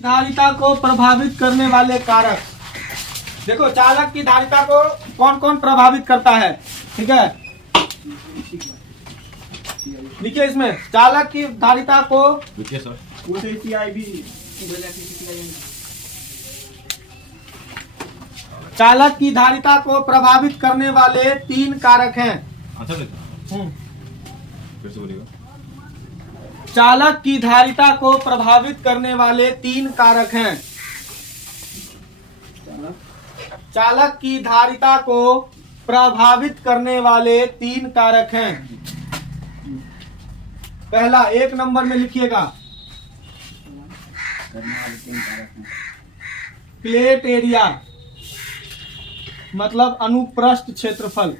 धारिता को प्रभावित करने वाले कारक। देखो चालक की धारिता को कौन कौन प्रभावित करता है, ठीक है। लिखिए इसमें चालक की धारिता को चालक की धारिता को प्रभावित करने वाले 3 कारक हैं। फिर से बोलिएगा। चालक की धारिता को प्रभावित करने वाले 3 कारक हैं। चालक की धारिता को प्रभावित करने वाले 3 कारक हैं। पहला 1 नंबर में लिखिएगा प्लेट एरिया, मतलब अनुप्रस्थ क्षेत्रफल।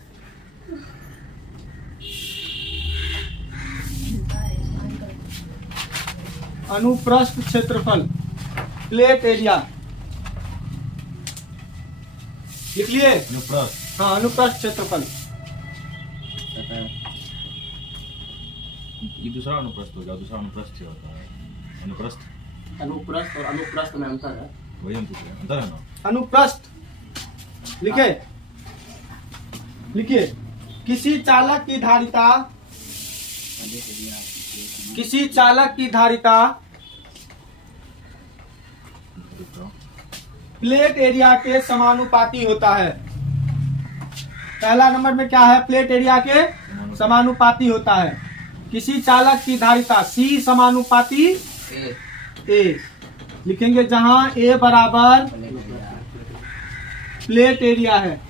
अनुप्रस्थ क्षेत्रफल, प्लेट एरिया लिख लिए। अनुप्रस्थ, हाँ, अनुप्रस्थ क्षेत्रफल। ये दूसरा अनुप्रस्थ हो गया, दूसरा अनुप्रस्थ होता है। अनुप्रस्थ अनुप्रस्थ और अनुप्रस्थ में अंतर है। वही हम पूछ रहे हैं, अंतर है ना। अनुप्रस्थ लिखे, लिखिए किसी चालक की धारिता, किसी चालक की धारिता प्लेट एरिया के समानुपाती होता है। पहला नंबर में क्या है, प्लेट एरिया के समानुपाती होता है। किसी चालक की धारिता C समानुपाती A लिखेंगे, जहां A बराबर प्लेट एरिया है,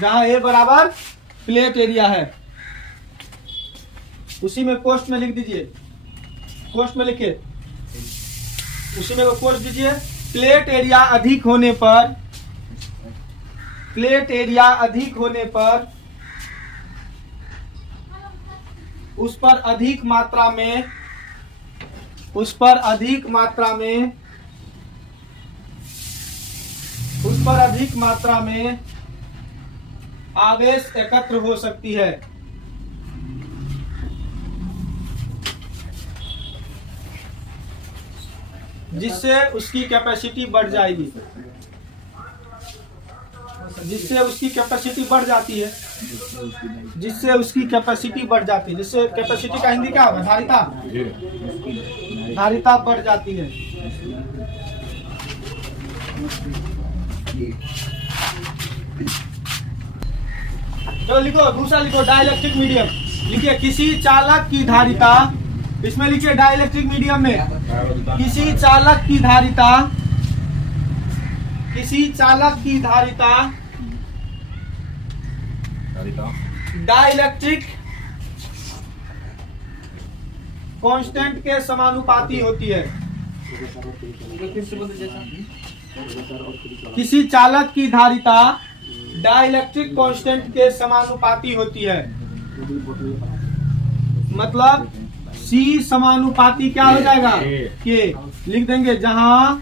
जहां A बराबर प्लेट एरिया है। उसी में पोस्ट में लिख दीजिए, पोस्ट में लिखे, उसी में पोस्ट दीजिए। प्लेट एरिया अधिक होने पर, प्लेट एरिया अधिक होने पर उस पर अधिक मात्रा में, उस पर अधिक मात्रा में, उस पर अधिक मात्रा में आवेश एकत्र हो सकती है। जिससे उसकी कैपेसिटी बढ़ जाएगी, जिससे उसकी कैपेसिटी बढ़ जाती है, जिससे उसकी कैपेसिटी बढ़ जाती है। जिससे कैपेसिटी का हिंदी क्या होगा, धारिता, धारिता बढ़ जाती है। तो लिखो, दूसरा लिखो डाइलेक्ट्रिक मीडियम। लिखिए किसी चालक की धारिता, इसमें लिखिए डाइलेक्ट्रिक मीडियम में किसी चालक की धारिता, किसी चालक की धारिता डाइलेक्ट्रिक कांस्टेंट के समानुपाती होती है। किसी चालक की धारिता डाइलेक्ट्रिक कांस्टेंट के समानुपाती होती है। मतलब C समानुपाती क्या हो जाएगा, K लिख देंगे, जहां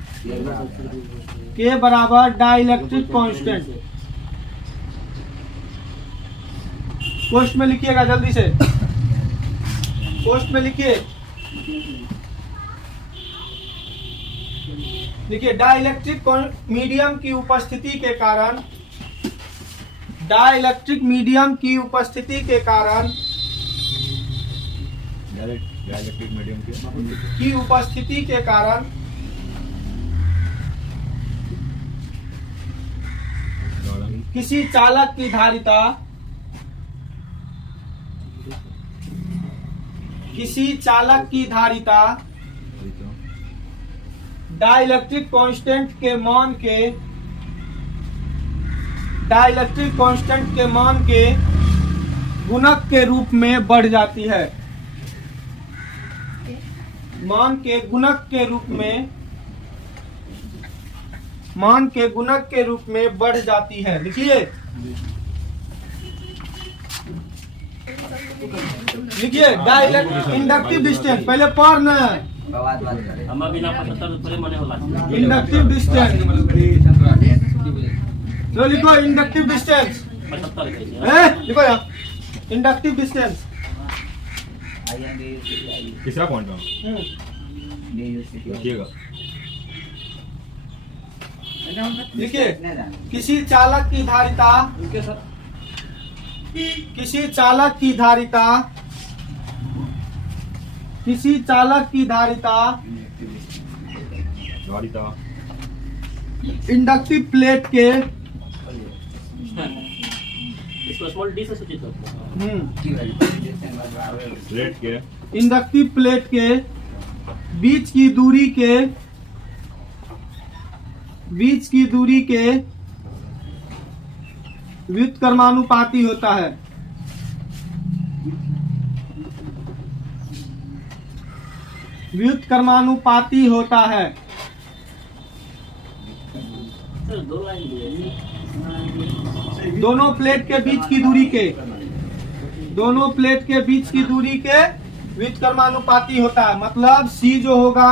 K बराबर डाइलेक्ट्रिक कांस्टेंट। पोस्ट में लिखिएगा जल्दी से, पोस्ट में लिखिए, लिखिए डाइलेक्ट्रिक मीडियम की उपस्थिति के कारण, डाइलेक्ट्रिक मीडियम की उपस्थिति के कारण, डाइलेक्ट्रिक मीडियम की उपस्थिति के कारण किसी चालक की धारिता, किसी चालक की धारिता डाइलेक्ट्रिक कांस्टेंट के मान के, डाइलेक्ट्रिक कांस्टेंट के मान के गुणक के रूप में बढ़ जाती है। मान के गुणक के रूप में, मान के गुणक के रूप में बढ़ जाती है। लिखिए, लिखिए डाइलेक्ट्रिक इंडक्टिव डिस्टेंस, पहले पढ़ना है। इंडक्टिव डिस्टेंस, तो लिखो इंडक्टिव डिस्टेंस, लिखो यहाँ इंडक्टिव डिस्टेंस। तीसरा पॉइंट में लिखिएगा। लिखिए, किसी चालक की धारिता, किसी चालक की धारिता, किसी चालक की धारिता धारिता इंडक्टिव प्लेट के इसको स्मॉल डी से सूचित करते हैं। प्लेट के इंडक्टिव प्लेट के बीच की दूरी के व्युत्क्रमानुपाती होता है। व्युत्क्रमानुपाती होता है। सर 2 लाइन दिए। दोनों प्लेट के बीच की दूरी के, दोनों प्लेट के बीच की दूरी के व्युत्क्रमानुपाती होता है। मतलब C जो होगा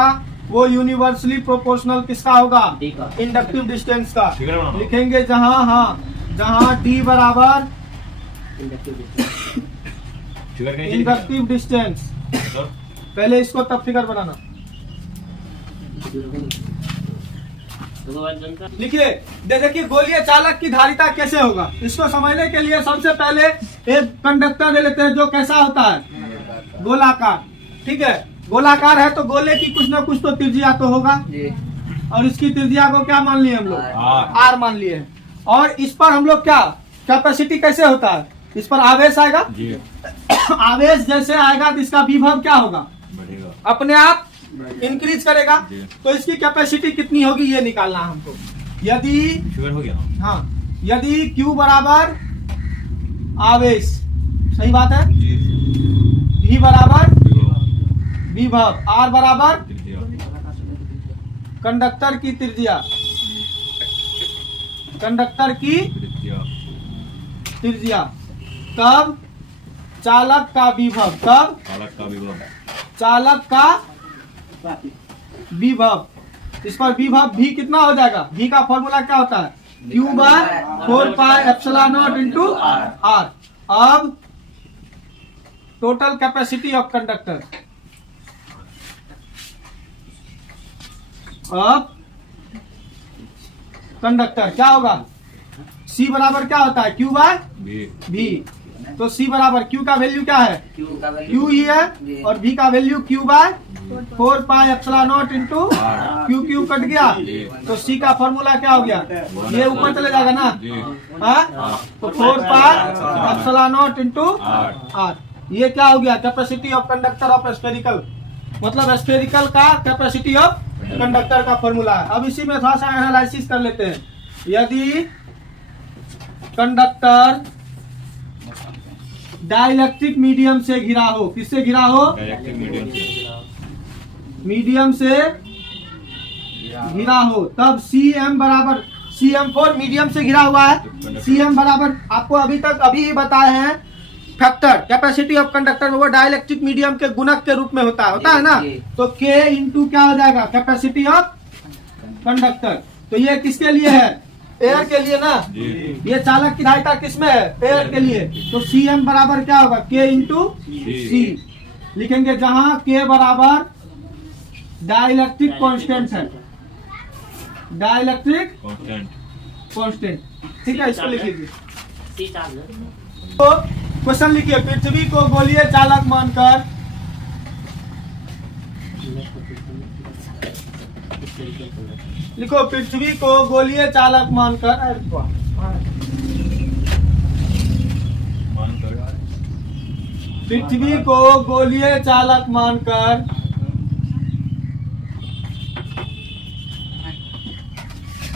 वो यूनिवर्सली प्रोपोर्शनल किसका होगा? D का। इंडक्टिव डिस्टेंस का। ठीक है ना? लिखेंगे जहां D बराबर फिगर कहीं इंडक्टिव डिस्टेंस। सर पहले इसको तब फिगर बनाना। लिखिए, देखिए गोलीय चालक की धारिता कैसे होगा, इसको समझने के लिए सबसे पहले एक कंडक्टर ले लेते हैं जो कैसा होता है? गोलाकार। ठीक है, गोलाकार है तो गोले की कुछ ना कुछ तो त्रिज्या तो होगा, और इसकी त्रिज्या को क्या मान लिए हम लोग? आर मान लिए। और इस पर हम लोग क्या कैपेसिटी कैसे होता है? इस पर आवेश आएगा जी आवेश जैसे आएगा तो इसका विभव क्या होगा? बढ़ेगा। अपने आप इंक्रीज करेगा। जी। तो इसकी कैपेसिटी कितनी होगी ये निकालना है हमको। यदि फिगर हो गया ना? हाँ, यदि Q बराबर आवेश, सही बात है, जी V बराबर विभव, R बराबर त्रिज्या कंडक्टर की त्रिज्या, कंडक्टर की त्रिज्या, तब चालक का विभव, तब चालक का विभव चालक का विभव। इस पर विभव भी कितना हो जाएगा? V का फॉर्मूला क्या होता है? Q by 4πε0 into R। अब टोटल कैपेसिटी ऑफ कंडक्टर, अब कंडक्टर क्या होगा? C बराबर क्या होता है? Q by V। तो C बराबर Q का वैल्यू क्या है? Q ही है, और V का value Q by 4πε0 into Q cut गया, तो C का फॉर्मूला क्या हो गया? ये ऊपर चले जाएगा ना? हाँ? तो 4πε0 इंटू R। ये क्या हो गया? Capacity of conductor of spherical, मतलब स्फेरिकल का कैपेसिटी ऑफ कंडक्टर का फॉर्मूला है। अब इसी में थोड़ा सा एनालिसिस कर लेते हैं। यदि कंडक्टर डाइलेक्ट्रिक मीडियम से घिरा हो, किससे घिरा हो? डायरेक्टिव मीडियम से मीडियम से घिरा हो, तब CM बराबर CM4 मीडियम से घिरा हुआ है। CM बराबर आपको अभी ही बताए हैं, फैक्टर कैपेसिटी ऑफ कंडक्टर में वो डाइलेक्ट्रिक मीडियम के गुणक के रूप में होता है ना? तो K इंटू क्या हो जाएगा? Capacity of conductor. तो ये किसके लिए है? एयर के लिए ना? ये चालक की धारिता किसमें है? एयर के लिए। तो CM बराबर क्या होगा? K into C। लिखेंगे जहां K बराबर डाइलेक्ट्रिक कांस्टेंट है, डाइलेक्ट्रिक कांस्टेंट। ठीक है, इसको लिख लीजिए। C चार्ज है। तो क्वेश्चन लिखिए, पृथ्वी को गोलीय चालक मानकर लिखो, पृथ्वी को गोलीय चालक मानकर पृथ्वी को गोलीय चालक मानकर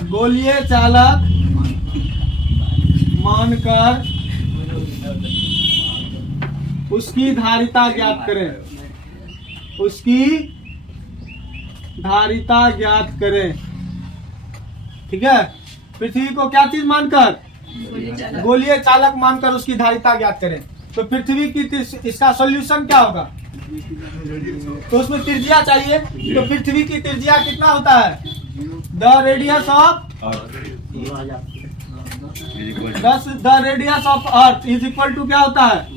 गोलीय चालक मानकर उसकी धारिता ज्ञात करें, उसकी धारिता ज्ञात करें। ठीक है, पृथ्वी को क्या चीज मानकर? गोलीय चालक मानकर उसकी धारिता ज्ञात करें। तो पृथ्वी की इसका सॉल्यूशन क्या होगा? तो उसमें त्रिज्या चाहिए। तो पृथ्वी की त्रिज्या कितना होता है? The radius of the radius of earth is equal to क्या होता है?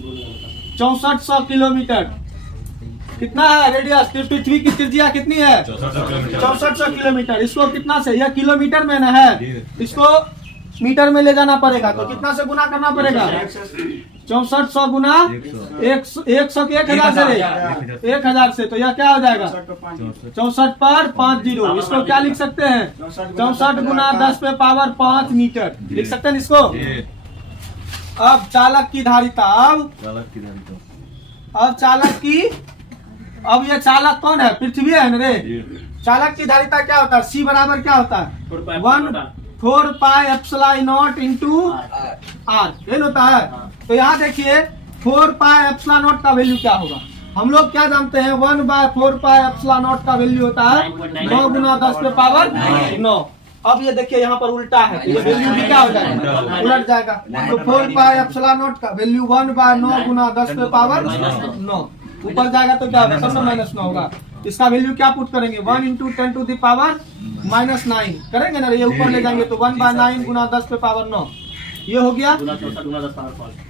6400 किलोमीटर। कितना है रेडियस? पृथ्वी की त्रिज्या कितनी है? 6400 6400 किलोमीटर। इसको कितना से, यह किलोमीटर में न है, इसको मीटर में ले जाना पड़ेगा, तो कितना से गुना करना पड़ेगा? 6400 गुना 100 के 1000 से, 1000 से, तो यह क्या हो जाएगा? 64 पर 50। इसको क्या लिख सकते हैं? 64 गुना 10 पे पावर 5 मीटर लिख सकते हैं इसको। अब चालक की धारिता, अब चालक की, अब ये चालक कौन है? पृथ्वी है न रे। चालक की धारिता क्या होता है? C बराबर क्या होता है? 1/4 pi epsilon not into R, ये होता है। तो यहाँ देखिए 4 पाई एप्सिलॉन नॉट का वैल्यू क्या होगा? हम लोग क्या जानते हैं? 1/4 पाई एप्सिलॉन नॉट का वैल्यू होता है 9 गुना 10 पे पावर 9। अब ये देखिए यहाँ पर उल्टा है, तो ये वैल्यू भी क्या हो जाएगा? उलट जाएगा। तो 4 पाई एप्सिलॉन नॉट का वैल्यू 1/9 गुना 10 पे पावर 9 ऊपर जाएगा तो क्या होगा? सब में -9 होगा। इसका वैल्यू क्या पुट करेंगे? 1 × 10⁻⁻⁹ करेंगे ना, ये ऊपर ले जाएंगे तो 1/9 गुना 10 पे पावर 9, ये हो गया।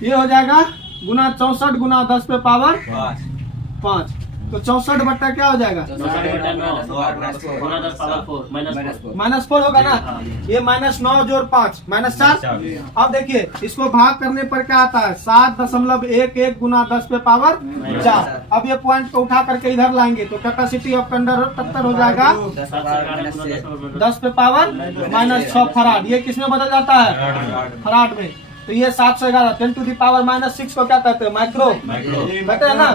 ये हो जाएगा गुना 64 गुना 10 पे पावर 5, तो 64 बट्टा क्या हो जाएगा? -4 होगा ना। ये -9 जोड़ 5 -4। अब देखिए इसको भाग करने पर क्या आता है? 7.11 गुना 10 पे पावर 4। अब ये पॉइंट को उठा करके इधर लाएंगे तो कैपेसिटी ऑफ कंडक्टर हो जाएगा 10 पे पावर -6 फराड। ये किसमें बदल जाता है? फराड में। तो ये 711 10⁻⁻⁶ को क्या कहते हैं? माइक्रो कहते हैं ना।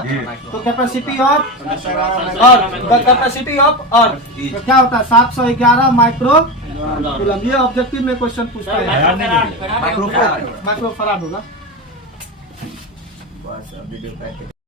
तो capacity of earth, capacity of earth तो क्या होता है? 711 माइक्रो कूलम। ये ऑब्जेक्टिव में क्वेश्चन पूछता है, माइक्रो फराड होगा।